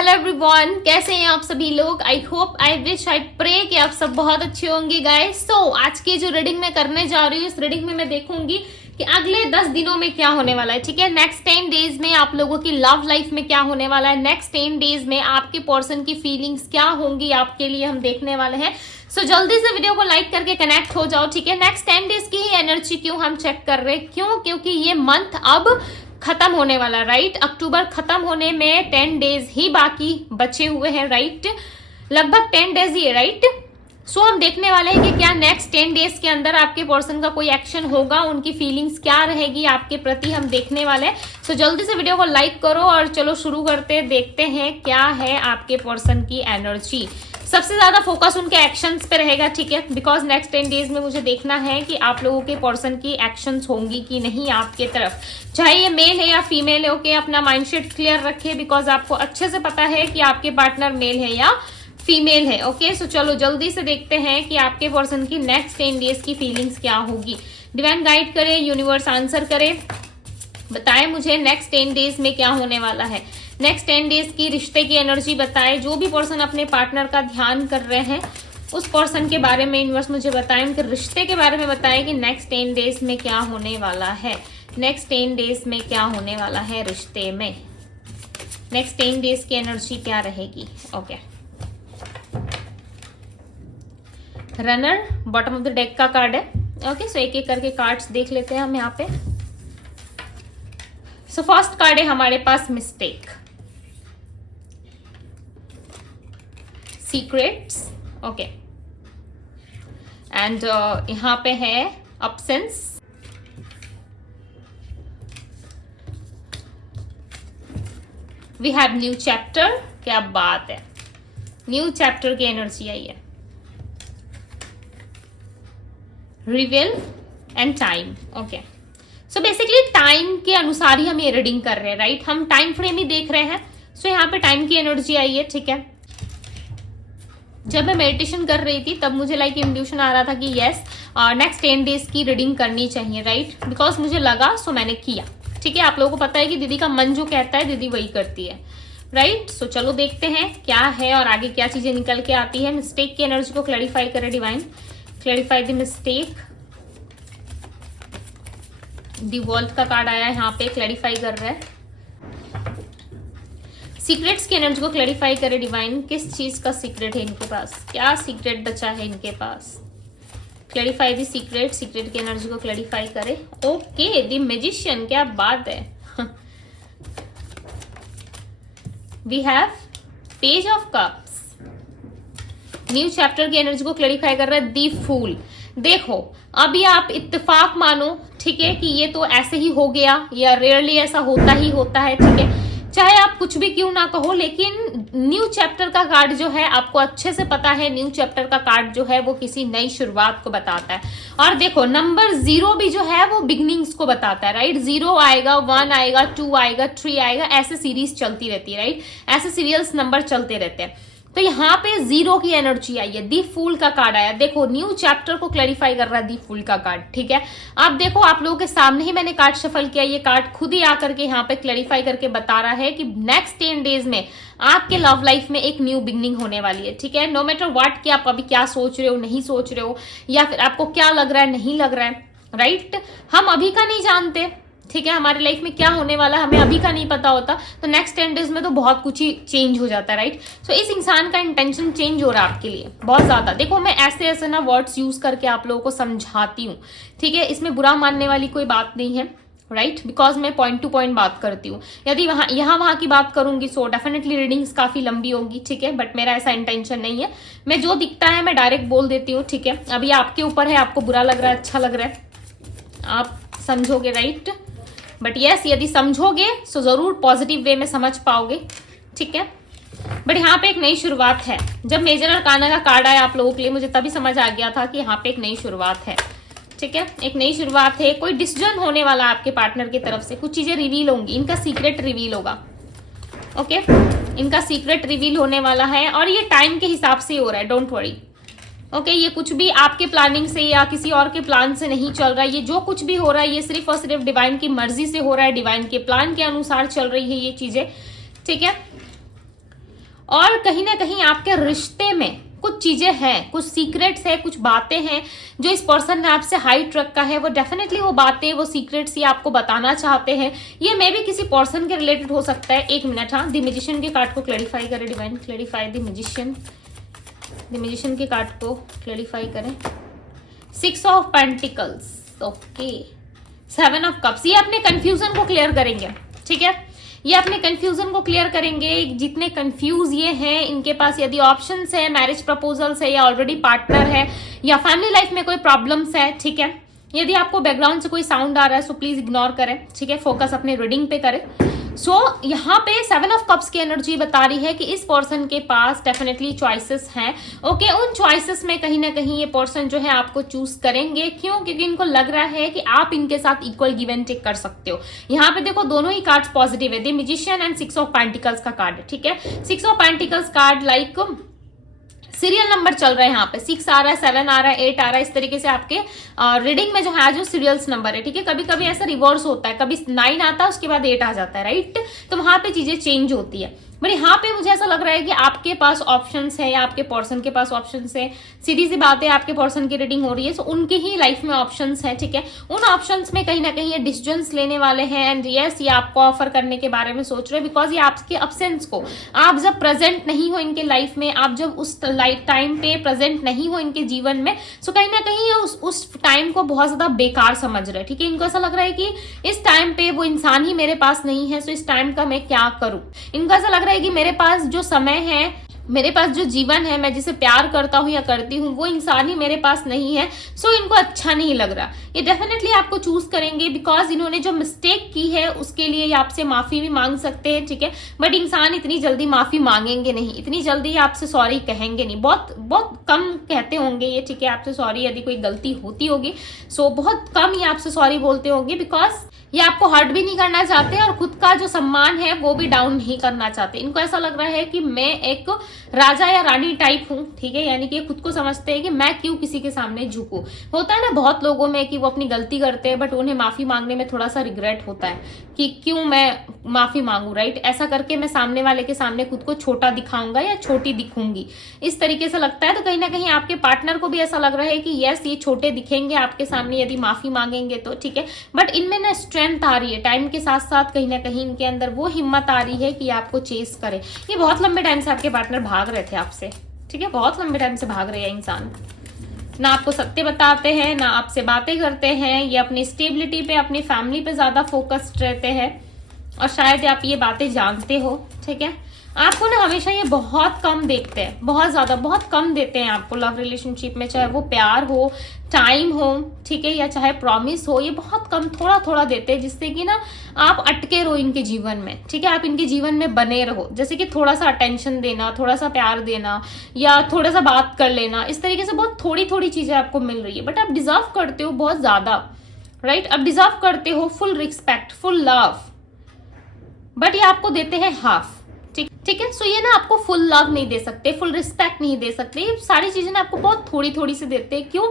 Hello everyone, कैसे हैं आप सभी लोग। I hope, I wish, I pray कि आप सब बहुत अच्छे होंगे गाइस। सो आज की जो रीडिंग मैं करने जा रही हूँ, इस रीडिंग में मैं देखूंगी कि अगले 10 दिनों में क्या होने वाला है। ठीक है, नेक्स्ट 10 डेज में आप लोगों की लव लाइफ में क्या होने वाला है, नेक्स्ट 10 डेज में आपके पर्सन की फीलिंग्स क्या होंगी आपके लिए, हम देखने वाले हैं। सो जल्दी से वीडियो को लाइक करके कनेक्ट हो जाओ। ठीक है, नेक्स्ट 10 डेज की ही एनर्जी क्यों हम चेक कर रहे हैं, क्यों, क्योंकि ये मंथ अब खत्म होने वाला, राइट। अक्टूबर खत्म होने में 10 डेज ही बाकी बचे हुए हैं, राइट। लगभग 10 डेज ही है, राइट। सो हम देखने वाले हैं कि क्या नेक्स्ट 10 डेज के अंदर आपके पर्सन का कोई एक्शन होगा, उनकी फीलिंग्स क्या रहेगी आपके प्रति, हम देखने वाले हैं। सो जल्दी से वीडियो को लाइक करो और चलो शुरू करते, देखते हैं क्या है आपके पर्सन की एनर्जी। सबसे ज्यादा फोकस उनके एक्शंस पे रहेगा, ठीक है, बिकॉज नेक्स्ट 10 डेज में मुझे देखना है कि आप लोगों के पर्सन की एक्शंस होंगी कि नहीं आपके तरफ, चाहे ये मेल है या फीमेल है। ओके, अपना माइंडसेट क्लियर रखिए, बिकॉज आपको अच्छे से पता है कि आपके पार्टनर मेल है या फीमेल है। ओके, सो चलो जल्दी से देखते हैं कि आपके पर्सन की नेक्स्ट 10 डेज की फीलिंग्स क्या होगी। डिवाइन गाइड करे, यूनिवर्स आंसर करे, बताए मुझे नेक्स्ट 10 डेज में क्या होने वाला है। नेक्स्ट 10 डेज की रिश्ते की एनर्जी बताए। जो भी पर्सन अपने पार्टनर का ध्यान कर रहे हैं उस पर्सन के बारे में यूनिवर्स मुझे बताएं, उनके रिश्ते के बारे में बताएं कि नेक्स्ट 10 डेज में क्या होने वाला है। नेक्स्ट 10 डेज में क्या होने वाला है रिश्ते में, नेक्स्ट 10 डेज की एनर्जी क्या रहेगी। Okay, runner bottom of the deck का कार्ड है। ओके, सो एक एक करके कार्ड्स देख लेते हैं हम यहाँ पे। सो फर्स्ट कार्ड है हमारे पास मिस्टेक, सीक्रेट्स। ओके, एंड यहां पे है absence, we have new chapter. क्या बात है, न्यू चैप्टर की एनर्जी आई है, reveal and time. Okay, so basically time के अनुसार ही हम ये रीडिंग कर रहे हैं, राइट। हम टाइम फ्रेम ही देख रहे हैं। सो यहाँ पे टाइम की एनर्जी आई है, ठीक है। जब मैं मेडिटेशन कर रही थी तब मुझे लाइक इंट्यूशन आ रहा था कि यस नेक्स्ट 10 डेज की रीडिंग करनी चाहिए, राइट, बिकॉज मुझे लगा, सो मैंने किया। ठीक है, आप लोगों को पता है कि दीदी का मन जो कहता है दीदी वही करती है, राइट। सो चलो देखते हैं क्या है और आगे क्या चीजें निकल के आती है। मिस्टेक की एनर्जी को क्लैरिफाई करे divine, clarify the mistake. The world का कार्ड आया है यहाँ पे, क्लैरिफाई कर रहा है। सीक्रेट्स की एनर्जी को क्लैरिफाई करे डिवाइन, किस चीज का सीक्रेट है इनके पास, क्या सीक्रेट बचा है इनके पास। क्लैरिफाई द सीक्रेट, सीक्रेट की एनर्जी को क्लैरिफाई करे। ओके, द मैजिशियन, क्या बात है। We have page of cups, new chapter की एनर्जी को क्लैरिफाई कर रहा है। दी फूल, देखो अभी आप इत्तेफाक मानो, ठीक है, कि ये तो ऐसे ही हो गया या रेयरली ऐसा होता ही होता है, ठीक है, चाहे आप कुछ भी क्यों ना कहो, लेकिन न्यू चैप्टर का कार्ड जो है आपको अच्छे से पता है, न्यू चैप्टर का कार्ड जो है वो किसी नई शुरुआत को बताता है। और देखो नंबर 0 भी जो है वो बिगनिंग्स को बताता है, राइट। 0 आएगा, 1 आएगा, 2 आएगा, 3 आएगा, ऐसे सीरीज चलती रहती है, राइट, ऐसे सीरियल्स नंबर चलते रहते हैं। तो यहाँ पे 0 की एनर्जी आई है, दी फूल का कार्ड आया। देखो न्यू चैप्टर को क्लैरिफाई कर रहा है दी फूल का कार्ड, ठीक है। अब देखो आप लोगों के सामने ही मैंने कार्ड शफल किया, ये कार्ड खुद ही आकर के यहाँ पे क्लैरिफाई करके बता रहा है कि नेक्स्ट 10 डेज में आपके लव लाइफ में एक न्यू बिगनिंग होने वाली है, ठीक है। नो मैटर व्हाट, कि आप अभी क्या सोच रहे हो, नहीं सोच रहे हो, या फिर आपको क्या लग रहा है, नहीं लग रहा है, राइट। हम अभी का नहीं जानते, ठीक है, हमारे लाइफ में क्या होने वाला है हमें अभी का नहीं पता होता, तो नेक्स्ट 10 डेज में तो बहुत कुछ ही चेंज हो जाता है, राइट। सो इस इंसान का इंटेंशन चेंज हो रहा है आपके लिए बहुत ज्यादा। देखो मैं ऐसे ऐसे ना वर्ड्स यूज करके आप लोगों को समझाती हूँ, ठीक है, इसमें बुरा मानने वाली कोई बात नहीं है, राइट, बिकॉज मैं पॉइंट टू पॉइंट बात करती हूँ। यदि वहां की बात करूंगी सो डेफिनेटली रीडिंग्स काफी लंबी होगी, ठीक है, बट मेरा ऐसा इंटेंशन नहीं है। मैं जो दिखता है मैं डायरेक्ट बोल देती हूँ, ठीक है। अभी आपके ऊपर है, आपको बुरा लग रहा है, अच्छा लग रहा है, आप समझोगे, राइट, बट यस यदि समझोगे तो जरूर पॉजिटिव वे में समझ पाओगे, ठीक है। बट यहाँ पे एक नई शुरुआत है। जब मेजर अरकाना का कार्ड आया आप लोगों के लिए, मुझे तभी समझ आ गया था कि यहाँ पे एक नई शुरुआत है, ठीक है, एक नई शुरुआत है। कोई डिसीजन होने वाला आपके पार्टनर की तरफ से, कुछ चीजें रिवील होंगी, इनका सीक्रेट रिवील होगा। ओके, इनका सीक्रेट रिवील होने वाला है और ये टाइम के हिसाब से हो रहा है, डोंट वरी। ओके, ये कुछ भी आपके प्लानिंग से या किसी और के प्लान से नहीं चल रहा है। ये जो कुछ भी हो रहा है ये सिर्फ और सिर्फ डिवाइन की मर्जी से हो रहा है, डिवाइन के प्लान के अनुसार चल रही है ये चीजें, ठीक है। और कहीं ना कहीं आपके रिश्ते में कुछ चीजें हैं, कुछ सीक्रेट्स है, कुछ बातें हैं जो इस पर्सन ने आपसे हाइट रखा है। वो डेफिनेटली वो बातें, वो सीक्रेट्स ये आपको बताना चाहते हैं। ये मे भी किसी पर्सन के रिलेटेड हो सकता है। एक मिनट, हाँ, द मैजिशियन के कार्ड को क्लैरिफाई करें डिवाइन, क्लैरिफाई द मैजिशियन के कार्ड को क्लैरिफाई करें। 6 of pentacles, okay, 7 of cups, ये अपने कंफ्यूजन को क्लियर करेंगे, ठीक है, ये अपने कंफ्यूजन को क्लियर करेंगे। जितने कंफ्यूज ये हैं, इनके पास यदि ऑप्शंस है, मैरिज प्रपोजल्स है, या ऑलरेडी पार्टनर है, या फैमिली लाइफ में कोई प्रॉब्लम्स है, ठीक है। यदि आपको बैकग्राउंड से कोई साउंड आ रहा है सो प्लीज इग्नोर करें, ठीक है, फोकस अपने रीडिंग पे करें। सो यहाँ पे 7 ऑफ कप्स की एनर्जी बता रही है कि इस पर्सन के पास डेफिनेटली चॉइसेस हैं, ओके। उन चॉइसेस में कहीं ना कहीं ये पर्सन जो है आपको चूज करेंगे। क्यों? क्योंकि इनको लग रहा है कि आप इनके साथ इक्वल गिव एंड टेक कर सकते हो। यहाँ पे देखो दोनों ही कार्ड्स पॉजिटिव है, the magician and 6 of pentacles का कार्ड है, ठीक है। 6 of pentacles card like serial number चल रहा है, यहाँ पे 6 आ रहा है, 7 आ रहा है, 8 आ रहा है, इस तरीके से आपके रीडिंग में जो है जो सीरियल्स नंबर है, ठीक है। कभी कभी ऐसा रिवर्स होता है, कभी 9 आता है उसके बाद 8 आ जाता है, राइट। तो वहां पे चीजें चेंज होती है। बट यहाँ पे मुझे ऐसा लग रहा है कि आपके पास ऑप्शंस है, या आपके पर्सन के पास ऑप्शंस है। सीधी सी बात है, आपके पर्सन की रीडिंग हो रही है, सो उनकी ही लाइफ में ऑप्शंस है, ठीक है। उन ऑप्शंस में कहीं ना कहीं ये डिसीजंस लेने वाले हैं, एंड यस, ये आपको ऑफर करने के बारे में सोच रहे हैं, बिकॉज ये आपके अब्सेंस को, आप जब प्रेजेंट नहीं हो इनके लाइफ में, आप जब उस लाइफ टाइम पे प्रेजेंट नहीं हो इनके जीवन में, सो कहीं ना कहीं उस टाइम को बहुत ज्यादा बेकार समझ रहे हैं, ठीक है। इनको ऐसा लग रहा है कि इस टाइम पे वो इंसान ही मेरे पास नहीं है, सो इस टाइम का मैं क्या करूं। इनको ऐसा लग रहा है कि मेरे पास जो समय है, मेरे पास जो जीवन है, मैं जिसे प्यार करता हूं या करती हूं, वो इंसान ही मेरे पास नहीं है, सो इनको अच्छा नहीं लग रहा। ये डेफिनेटली आपको चूज करेंगे बिकॉज इन्होंने जो मिस्टेक की है उसके लिए ये आपसे माफी भी मांग सकते हैं, ठीक है। बट इंसान इतनी जल्दी माफी मांगेंगे नहीं, इतनी जल्दी आपसे सॉरी कहेंगे नहीं, बहुत बहुत कम कहते होंगे ये, ठीक है, आपसे सॉरी यदि कोई गलती होती होगी, सो बहुत कम ये आपसे सॉरी बोलते होंगे, बिकॉज ये आपको हर्ट भी नहीं करना चाहते और खुद का जो सम्मान है वो भी डाउन नहीं करना चाहते। इनको ऐसा लग रहा है कि मैं एक राजा या रानी टाइप हूं, ठीक है, यानी कि खुद को समझते हैं कि मैं क्यों किसी के सामने झुकूं। होता है ना बहुत लोगों में कि वो अपनी गलती करते हैं बट उन्हें माफी मांगने में थोड़ा सा रिग्रेट होता है कि क्यों मैं माफी मांगू, राइट। ऐसा करके मैं सामने वाले के सामने खुद को छोटा दिखाऊंगा या छोटी दिखूंगी, इस तरीके से लगता है। तो कहीं ना कहीं आपके पार्टनर को भी ऐसा लग रहा है कि यस, ये छोटे दिखेंगे आपके सामने यदि माफी मांगेंगे तो, ठीक है। बट इनमें ना स्ट्रेंथ आ रही है, टाइम के साथ साथ कहीं ना कहीं इनके अंदर वो हिम्मत आ रही है कि आपको चेस करे। ये बहुत लंबे टाइम से आपके पार्टनर भाग रहे थे आपसे, ठीक है, बहुत लंबे टाइम से भाग रहे हैं इंसान। ना आपको सत्य बताते हैं, ना आपसे बातें करते हैं, ये अपनी स्टेबिलिटी पे, अपनी फैमिली पे ज्यादा फोकस्ड रहते हैं, और शायद आप ये बातें जानते हो, ठीक है। आपको ना हमेशा ये बहुत कम देखते हैं, बहुत ज्यादा, बहुत कम देते हैं आपको लव रिलेशनशिप में, चाहे वो प्यार हो, टाइम हो, ठीक है, या चाहे प्रॉमिस हो, ये बहुत कम थोड़ा थोड़ा देते हैं, जिससे कि ना आप अटके रहो इनके जीवन में, ठीक है, आप इनके जीवन में बने रहो। जैसे कि थोड़ा सा अटेंशन देना, थोड़ा सा प्यार देना, या थोड़ा सा बात कर लेना, इस तरीके से बहुत थोड़ी थोड़ी चीजें आपको मिल रही है, बट आप डिजर्व करते हो बहुत ज्यादा, राइट। आप डिजर्व करते हो full respect, full love, but ये आपको देते हैं हाफ, ठीक है। सो ये ना आपको फुल लव नहीं दे सकते, फुल रिस्पेक्ट नहीं दे सकते, ये सारी चीजें ना आपको बहुत थोड़ी थोड़ी से देते हैं। क्यों?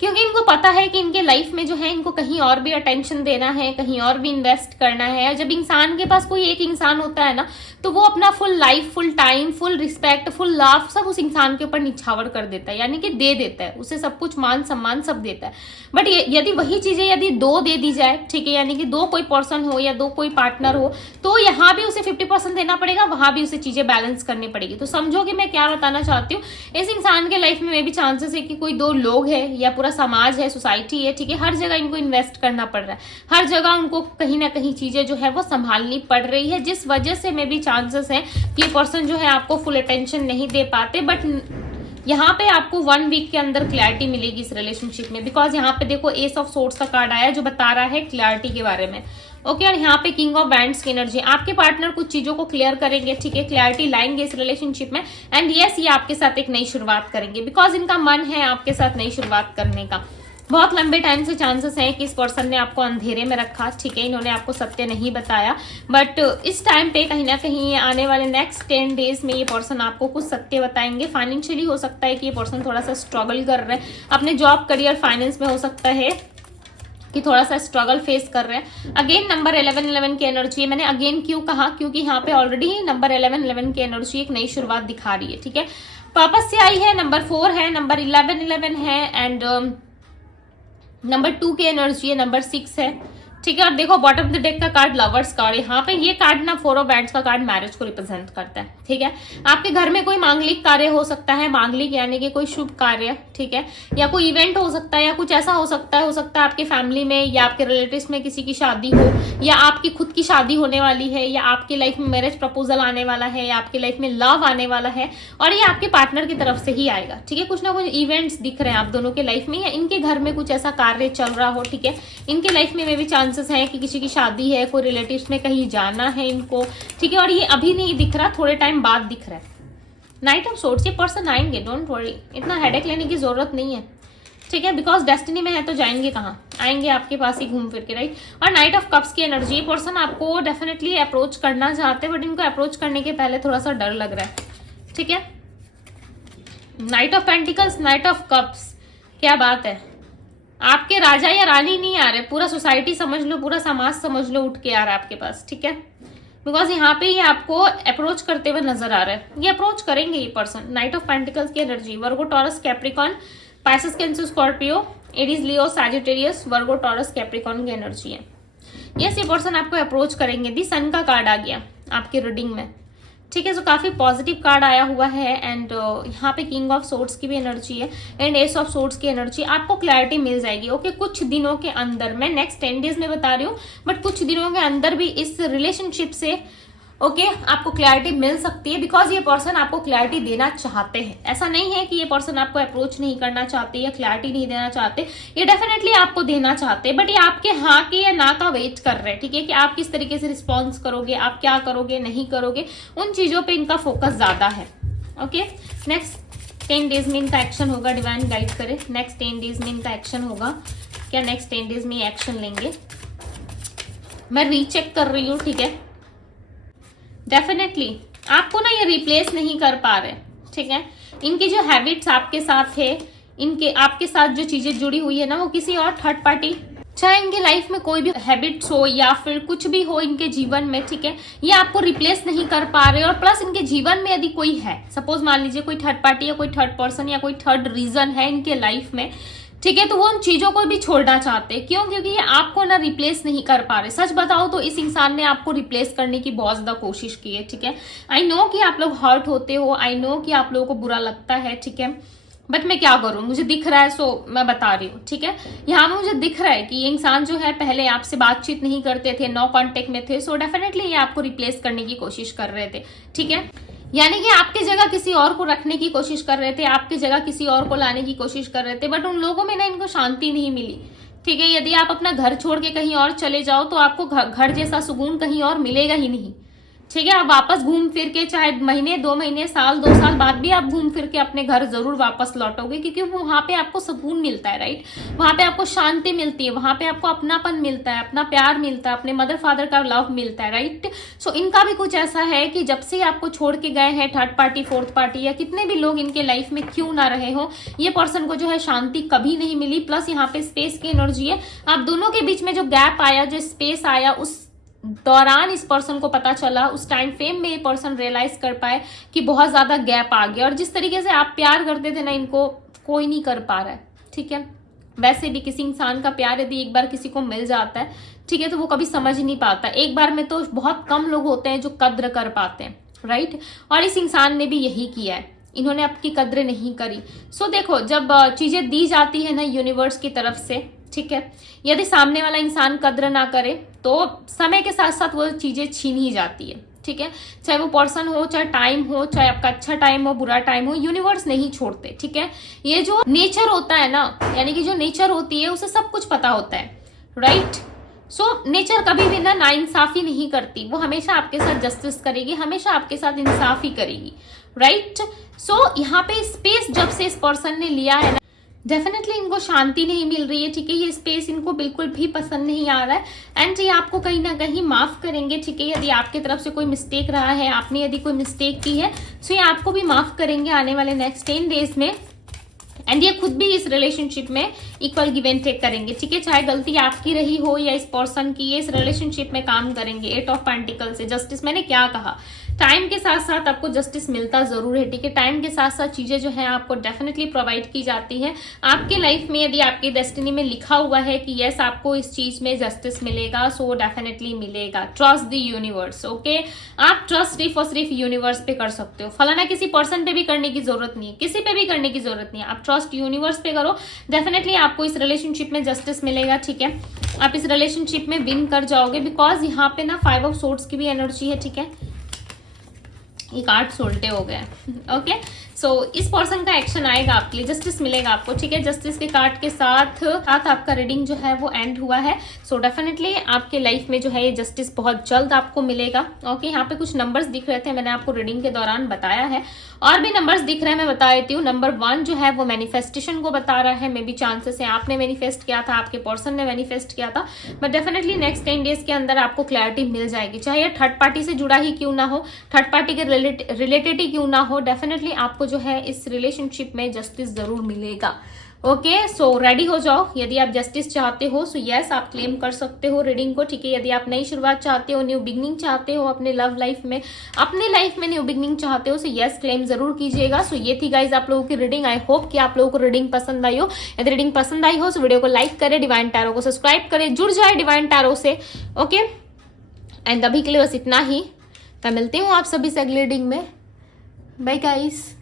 क्योंकि इनको पता है कि इनके लाइफ में जो है इनको कहीं और भी अटेंशन देना है, कहीं और भी इन्वेस्ट करना है। और जब इंसान के पास कोई एक इंसान होता है ना, तो वो अपना full life, full time, full respect, full love सब उस इंसान के ऊपर निछावर कर देता है, यानी कि दे देता है, उसे सब कुछ, मान सम्मान सब देता है। बट यदि वही चीजें यदि 2 दे दी जाए, ठीक है, यानी कि 2 कोई पर्सन हो या 2 कोई पार्टनर हो, तो यहाँ भी उसे 50% देना पड़ेगा, वहां भी उसे चीजें बैलेंस करनी पड़ेगी। तो समझो कि मैं क्या बताना चाहती हूँ। इस इंसान के लाइफ में भी चांसेस है कि कोई 2 लोग है या पूरा समाज है, सोसाइटी है, ठीक है, हर जगह इनको इन्वेस्ट करना पड़ रहा है, हर जगह उनको कहीं ना कहीं चीजें जो है वो संभालनी पड़ रही है, जिस वजह से में भी चांसेस है कि ये पर्सन जो है आपको फुल अटेंशन नहीं दे पाते। बट यहाँ पे आपको 1 वीक के अंदर क्लैरिटी मिलेगी इस रिलेशनशिप में, बिकॉज यहाँ पे देखो एस ऑफ सोर्ड्स का कार्ड आया जो बता रहा है क्लैरिटी के बारे में, ओके। और यहाँ पे किंग ऑफ वैंड्स की एनर्जी, आपके पार्टनर कुछ चीजों को क्लियर करेंगे, ठीक है, क्लैरिटी लाएंगे इस रिलेशनशिप में, एंड यस, ये आपके साथ एक नई शुरुआत करेंगे, बिकॉज इनका मन है आपके साथ नई शुरुआत करने का। बहुत लंबे टाइम से चांसेस हैं कि इस पर्सन ने आपको अंधेरे में रखा, ठीक है, इन्होंने आपको सत्य नहीं बताया, बट इस टाइम पे कहीं ना कहीं आने वाले नेक्स्ट 10 डेज में ये पर्सन आपको कुछ सत्य बताएंगे। फाइनेंशियली हो सकता है कि ये पर्सन थोड़ा सा स्ट्रगल कर रहे हैं, अपने जॉब, करियर, फाइनेंस में हो सकता है कि थोड़ा सा स्ट्रगल फेस कर रहे हैं। अगेन नंबर 11 की एनर्जी है। मैंने अगेन क्यों कहा, क्योंकि यहाँ पे ऑलरेडी नंबर 11 की एनर्जी एक नई शुरुआत दिखा रही है, ठीक है। वापस से आई है, नंबर 4 है, नंबर 11 है, एंड नंबर 2 की एनर्जी है, नंबर 6 है, ठीक है। और देखो बॉटम ऑफ द डेक का कार्ड लवर्स कार्ड, यहाँ पे ये कार्ड ना 4 ऑफ वैंड्स का कार्ड मैरिज को रिप्रेजेंट करता है, ठीक है। आपके घर में कोई मांगलिक कार्य हो सकता है, मांगलिक यानी कि कोई शुभ कार्य, ठीक है, या कोई इवेंट हो सकता है, या कुछ ऐसा हो सकता है आपके फैमिली में या आपके रिलेटिव्स में किसी की शादी हो, या आपकी खुद की शादी होने वाली है, या आपकी लाइफ में मैरिज प्रपोजल आने वाला है, या आपकी लाइफ में लव आने वाला है, और ये आपके पार्टनर की तरफ से ही आएगा, ठीक है। कुछ ना कुछ इवेंट्स दिख रहे हैं आप दोनों के लाइफ में, या इनके घर में कुछ ऐसा कार्य चल रहा हो, ठीक है। इनके लाइफ में भी चांसेस है कि किसी की शादी है, कोई रिलेटिव्स में कहीं जाना है इनको, ठीक है। और ये अभी नहीं दिख रहा, थोड़े टाइम बाद दिख रहा है। नाइट ऑफ सोर्ड्स, ये पर्सन आएंगे, डोंट वरी, इतना हेडेक लेने की जरूरत नहीं है, ठीक है। बिकॉज डेस्टिनी में है तो जाएंगे कहाँ, आएंगे आपके पास ही घूम फिर के, राइट। और नाइट ऑफ कप्स की एनर्जी, ये पर्सन आपको डेफिनेटली अप्रोच करना चाहते हैं, बट इनको अप्रोच करने के पहले थोड़ा सा डर लग रहा है, ठीक है। Night of pentacles, night of cups, क्या बात है। आपके राजा या रानी नहीं आ रहे, पूरा सोसाइटी समझ लो, पूरा समाज समझ लो उठ के आ रहा है आपके पास, ठीक है। बिकॉज यहाँ पे ये आपको अप्रोच करते हुए नजर आ रहा है, ये अप्रोच करेंगे ये पर्सन। नाइट ऑफ पेंटिकल्स की energy, Virgo Taurus Capricorn Pisces Cancer Scorpio Aries Leo Sagittarius Virgo Taurus Capricorn की एनर्जी है। यस, ये पर्सन आपको अप्रोच करेंगे। दी सन का कार्ड आ गया आपकी रीडिंग में, ठीक है। सो काफी पॉजिटिव कार्ड आया हुआ है, एंड यहाँ पे किंग ऑफ सोर्ड्स की भी एनर्जी है, एंड एस ऑफ सोर्ड्स की एनर्जी। आपको क्लैरिटी मिल जाएगी, ओके। कुछ दिनों के अंदर, मैं नेक्स्ट 10 डेज में बता रही हूँ, बट कुछ दिनों के अंदर भी इस रिलेशनशिप से ओके आपको क्लैरिटी मिल सकती है, बिकॉज ये पर्सन आपको क्लैरिटी देना चाहते हैं। ऐसा नहीं है कि ये पर्सन आपको अप्रोच नहीं करना चाहते या क्लैरिटी नहीं देना चाहते, ये डेफिनेटली आपको देना चाहते हैं, बट ये आपके हाँ के या ना का वेट कर रहे हैं, ठीक है, कि आप किस तरीके से रिस्पॉन्स करोगे, आप क्या करोगे नहीं करोगे, उन चीजों पे इनका फोकस ज्यादा है, ओके। नेक्स्ट 10 डेज में इनका एक्शन होगा, डिवाइन गाइड करे। नेक्स्ट 10 डेज में इनका एक्शन होगा क्या, नेक्स्ट 10 डेज में एक्शन लेंगे, मैं रीचेक कर रही हूँ, ठीक है। डेफिनेटली आपको ना ये रिप्लेस नहीं कर पा रहे, ठीक है। इनकी जो हैबिट्स आपके साथ है, इनके आपके साथ जो चीजें जुड़ी हुई है ना, वो किसी और थर्ड पार्टी, चाहे इनके लाइफ में कोई भी हैबिट्स हो या फिर कुछ भी हो इनके जीवन में, ठीक है, ये आपको रिप्लेस नहीं कर पा रहे। और प्लस इनके जीवन में यदि कोई है, सपोज मान लीजिए कोई थर्ड पार्टी या कोई थर्ड पर्सन या कोई थर्ड रीजन है इनके लाइफ में, ठीक है, तो वो उन चीजों को भी छोड़ना चाहते हैं। क्यों? क्योंकि ये आपको ना रिप्लेस नहीं कर पा रहे। सच बताओ तो इस इंसान ने आपको रिप्लेस करने की बहुत ज्यादा कोशिश की है, ठीक है। आई नो कि आप लोग हर्ट होते हो, आई नो कि आप लोगों को बुरा लगता है, ठीक है, बट मैं क्या करूं, मुझे दिख रहा है, सो मैं बता रही हूँ, ठीक है। यहाँ मुझे दिख रहा है कि ये इंसान जो है पहले आपसे बातचीत नहीं करते थे, नो कांटेक्ट में थे, सो डेफिनेटली ये आपको रिप्लेस करने की कोशिश कर रहे थे, ठीक है। यानी कि आपकी जगह किसी और को रखने की कोशिश कर रहे थे, आपकी जगह किसी और को लाने की कोशिश कर रहे थे, बट उन लोगों में ना इनको शांति नहीं मिली, ठीक है। यदि आप अपना घर छोड़ के कहीं और चले जाओ तो आपको घर जैसा सुकून कहीं और मिलेगा ही नहीं, ठीक है। आप वापस घूम फिर के, चाहे महीने 2 महीने साल 2 साल बाद भी आप घूम फिर के अपने घर जरूर वापस लौटोगे, क्योंकि वहां पे आपको सुकून मिलता है, राइट। वहां पे आपको शांति मिलती है, वहां पे आपको अपनापन मिलता है, अपना प्यार मिलता है, अपने मदर फादर का लव मिलता है, राइट। सो इनका भी कुछ ऐसा है कि जब से आपको छोड़ के गए हैं थर्ड पार्टी, फोर्थ पार्टी या कितने भी लोग इनके लाइफ में क्यों ना रहे हो, ये पर्सन को जो है शांति कभी नहीं मिली। प्लस यहाँ पे स्पेस की एनर्जी है, आप दोनों के बीच में जो गैप आया, जो स्पेस आया, उस दौरान इस पर्सन को पता चला, उस टाइम फ्रेम में ये पर्सन रियलाइज कर पाए कि बहुत ज्यादा गैप आ गया, और जिस तरीके से आप प्यार करते थे ना, इनको कोई नहीं कर पा रहा है, ठीक है। वैसे भी किसी इंसान का प्यार यदि एक बार किसी को मिल जाता है, ठीक है, तो वो कभी समझ नहीं पाता। एक बार में तो बहुत कम लोग होते हैं जो कद्र कर पाते हैं, राइट। और इस इंसान ने भी यही किया है, इन्होंने आपकी कद्र नहीं करी। सो देखो, जब चीजें दी जाती है ना यूनिवर्स की तरफ से, ठीक है, यदि सामने वाला इंसान कद्र ना करे तो समय के साथ साथ वो चीजें छीन ही जाती है, ठीक है। चाहे वो पर्सन हो, चाहे टाइम हो, चाहे आपका अच्छा टाइम हो, बुरा टाइम हो, यूनिवर्स नहीं छोड़ते, ठीक है। ये जो नेचर होता है ना, यानी कि जो नेचर होती है उसे सब कुछ पता होता है, राइट। सो नेचर कभी भी ना नाइंसाफी नहीं करती, वो हमेशा आपके साथ जस्टिस करेगी, हमेशा आपके साथ इंसाफी करेगी, राइट। सो यहाँ पे स्पेस जब से इस पर्सन ने लिया है ना, डेफिनेटली इनको शांति नहीं मिल रही है, ठीक है। ये स्पेस इनको बिल्कुल भी पसंद नहीं आ रहा है, एंड ये आपको कहीं ना कहीं माफ करेंगे, ठीक है। यदि आपकी तरफ से कोई मिस्टेक रहा है, आपने यदि कोई मिस्टेक की है, तो ये आपको भी माफ करेंगे आने वाले नेक्स्ट 10 डेज में। एंड ये खुद भी इस रिलेशनशिप में इक्वल गिव एंड टेक करेंगे, ठीक है, चाहे गलती आपकी रही हो या इस पर्सन की, ये इस रिलेशनशिप में काम करेंगे। 8 ऑफ पेंटिकल से जस्टिस, मैंने क्या कहा, टाइम के साथ साथ आपको जस्टिस मिलता जरूर है, ठीक है, टाइम के साथ साथ चीजें जो है आपको डेफिनेटली प्रोवाइड की जाती है आपके लाइफ में। यदि आपकी डेस्टिनी में लिखा हुआ है कि यस आपको इस चीज में जस्टिस मिलेगा, सो डेफिनेटली मिलेगा। ट्रस्ट द यूनिवर्स, ओके, आप ट्रस्ट सिर्फ और सिर्फ यूनिवर्स पे कर सकते हो, फलाना किसी पर्सन पे भी करने की जरूरत नहीं है, किसी पे भी करने की जरूरत नहीं है, आप ट्रस्ट यूनिवर्स पे करो, डेफिनेटली आपको इस रिलेशनशिप में जस्टिस मिलेगा, ठीक है, आप इस रिलेशनशिप में विन कर जाओगे। बिकॉज यहाँ पे ना 5 ऑफ सोर्ड्स की भी एनर्जी है, ठीक है, ये कार्ड्स उल्टे हो गए, ओके। सो इस पर्सन का एक्शन आएगा आपके लिए, जस्टिस मिलेगा आपको, ठीक है, जस्टिस के कार्ड के साथ आपका रीडिंग जो है वो एंड हुआ है। सो डेफिनेटली आपके लाइफ में जो है ये जस्टिस बहुत जल्द आपको मिलेगा, ओके। यहाँ पे कुछ नंबर्स दिख रहे थे, मैंने आपको रीडिंग के दौरान बताया है, और भी नंबर्स दिख रहे हैं, मैं बता देती हूँ। नंबर 1 जो है वो मैनिफेस्टेशन को बता रहा है, मे बी चांसेस है आपने मैनिफेस्ट किया था, आपके पर्सन ने मैनिफेस्ट किया था, बट डेफिनेटली नेक्स्ट 10 डेज के अंदर आपको क्लैरिटी मिल जाएगी, चाहे ये थर्ड पार्टी से जुड़ा ही क्यों ना हो, थर्ड पार्टी के रिलेटेड ही क्यों ना हो, डेफिनेटली आपको जो है इस रिलेशनशिप में जस्टिस जरूर मिलेगा, ओके। सो रेडी हो जाओ, यदि आप जस्टिस चाहते हो सो यस आप क्लेम कर सकते हो रीडिंग को, ठीक है। यदि आप नई शुरुआत चाहते हो, न्यू बिगनिंग चाहते हो अपने लव लाइफ में, अपने लाइफ में न्यू बिगनिंग चाहते हो, सो यस क्लेम जरूर कीजिएगा। सो ये थी गाइज आप लोगों की रीडिंग, आई होप कि आप लोगों को रीडिंग पसंद आई हो। यदि रीडिंग पसंद आई हो तो वीडियो को लाइक करें, डिवाइन टैरो को सब्सक्राइब करें, जुड़ जाए डिवाइन टैरो से, ओके। एंड अभी के लिए बस इतना ही, मैं मिलती हूँ आप सभी से अगली रीडिंग में, बाय गाइस।